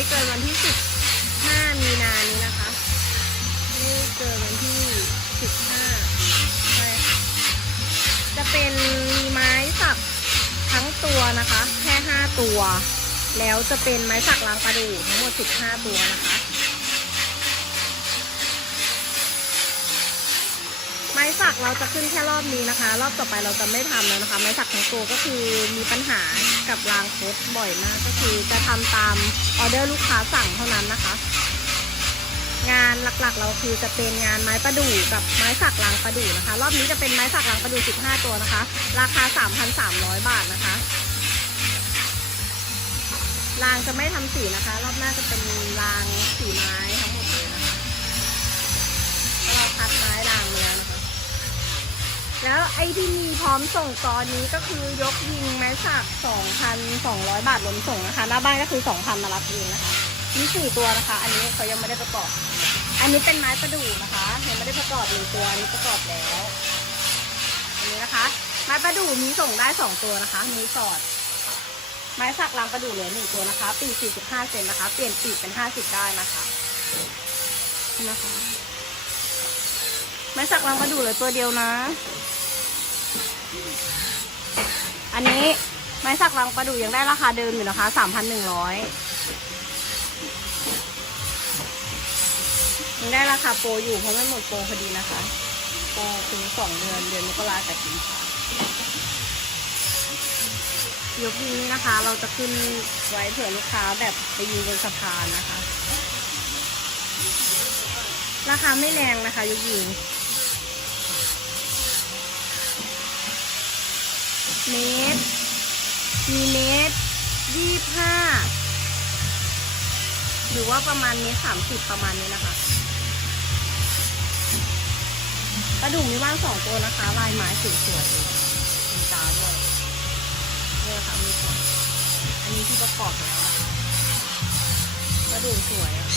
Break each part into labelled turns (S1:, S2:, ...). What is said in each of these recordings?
S1: ไม่เกินวันที่ 15 มีนานี้นะคะ ไม่เกินวันที่ 15ใช่ค่ะจะเป็นมีไม้สักทั้งตัวนะคะ แค่ 5 ตัว แล้วจะเป็นไม้สักลางประดูกทั้งหมด 15 ตัวนะคะ ไม้ สักเราจะขึ้นแค่รอบนี้นะคะ รอบต่อไปเราจะไม่ทำแล้วนะคะ ไม้สักทั้งตัวก็คือมีปัญหากับรางโคดบ่อยมากก็คือจะทำตามออเดอร์ลูกค้าสั่งเท่านั้นนะคะ งานหลักๆเราคือจะเป็นงานไม้ประดู่กับไม้สักรางประดู่นะคะ รอบนี้จะเป็นไม้สักรางประดู่15 ตัวนะคะ ราคา 3,300 บาทนะคะรางจะไม่ทำสีนะคะ รอบหน้าจะเป็นรางสี แล้วไอ้ที่มีพร้อมส่งตอนนี้ก็คือยกยิงไม้สัก2,200 บาทรวมส่งนะคะ หน้าบ้านก็คือ 2,000มารับเองนะคะมีสี่ตัวนะคะ อันนี้เขายังไม่ได้ประกอบ อันนี้เป็นไม้ประดู่นะคะยังไม่ได้ประกอบหนึ่งตัวอันนี้ประกอบแล้ว อันนี้นะคะ ไม้ประดู่มีส่งได้สองตัวนะคะ มีสอด ไม้สักลางประดู่เหลือหนึ่งตัวนะคะ ปีก45เซนนะคะ เปลี่ยนปีกเป็น50ได้นะคะ นะคะ ไม้สักลางประดู่เหลือตัวเดียวนะ อันนี้ไม้สักรังประดู่ยังได้ราคาเดิมอยู่นะคะสามพันหนึ่งร้อยยังได้ราคาโปรอยู่เพราะไม่หมดโปรพอดีนะคะ โปรถึงสองเดือนเดือนมกรากับกุมภายกนี้นะคะ เราจะขึ้นไว้เผื่อลูกค้าแบบไปยืนบนสะพานนะคะ ราคาไม่แรงนะคะยกยิง เมตร มีเมตรยี่ห้าหรือว่าประมาณเมตรสามสิบประมาณนี้นะคะกระดุมมีว่างสองตัวนะคะ ลายไม้สวยๆเลยมีตาด้วยเนี่ยค่ะมีสองอันนี้ที่ประกอบแล้วกระดุมสวยอะ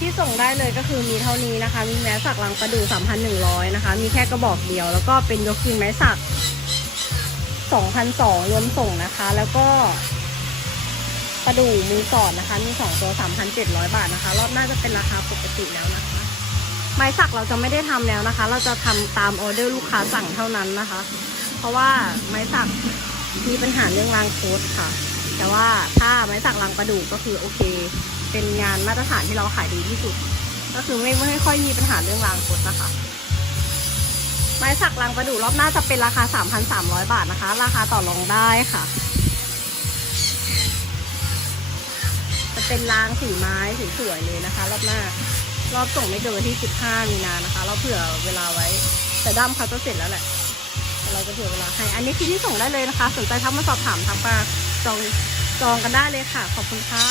S1: ที่ส่งได้เลยก็คือมีเท่านี้นะคะ มีแม้สักลังประดู่3,100 นะคะ มีแค่กระบอกเดียว แล้วก็เป็นยกยิงไม้สัก2,200รวมส่งนะคะ แล้วก็ประดู่มือสอดนะคะ มีสองตัว 3,700 บาทนะคะ รอบหน้าจะเป็นราคาปกติแล้วนะคะ ไม้สักเราจะไม่ได้ทำแล้วนะคะ เราจะทำตามออเดอร์ลูกค้าสั่งเท่านั้นนะคะ เพราะว่าไม้สักมีปัญหาเรื่องรางโคดค่ะ แต่ว่าถ้าไม้สักรางประดู่ก็คือโอเค เป็นงานมาตรฐานที่เราขายดีที่สุด ก็คือไม่ไม่ค่อยมีปัญหาเรื่องรางคดนะคะ ไม้สักรางประดู่รอบหน้าจะเป็นราคา 3,300 บาทนะคะ ราคาต่อรองได้ค่ะ จะเป็นรางสีไม้สวยๆเลยนะคะ รอบหน้า รอบส่งไม่เกินวันที่ 15 มีนานะคะ เราเผื่อเวลาไว้ แต่ด้ามเขาจะเสร็จแล้วแหละเราจะเผื่อเวลาให้ อันนี้คือที่ส่งได้เลยนะคะ สนใจทักมาสอบถามทักมาจองจองกันได้เลยค่ะ ขอบคุณค่ะ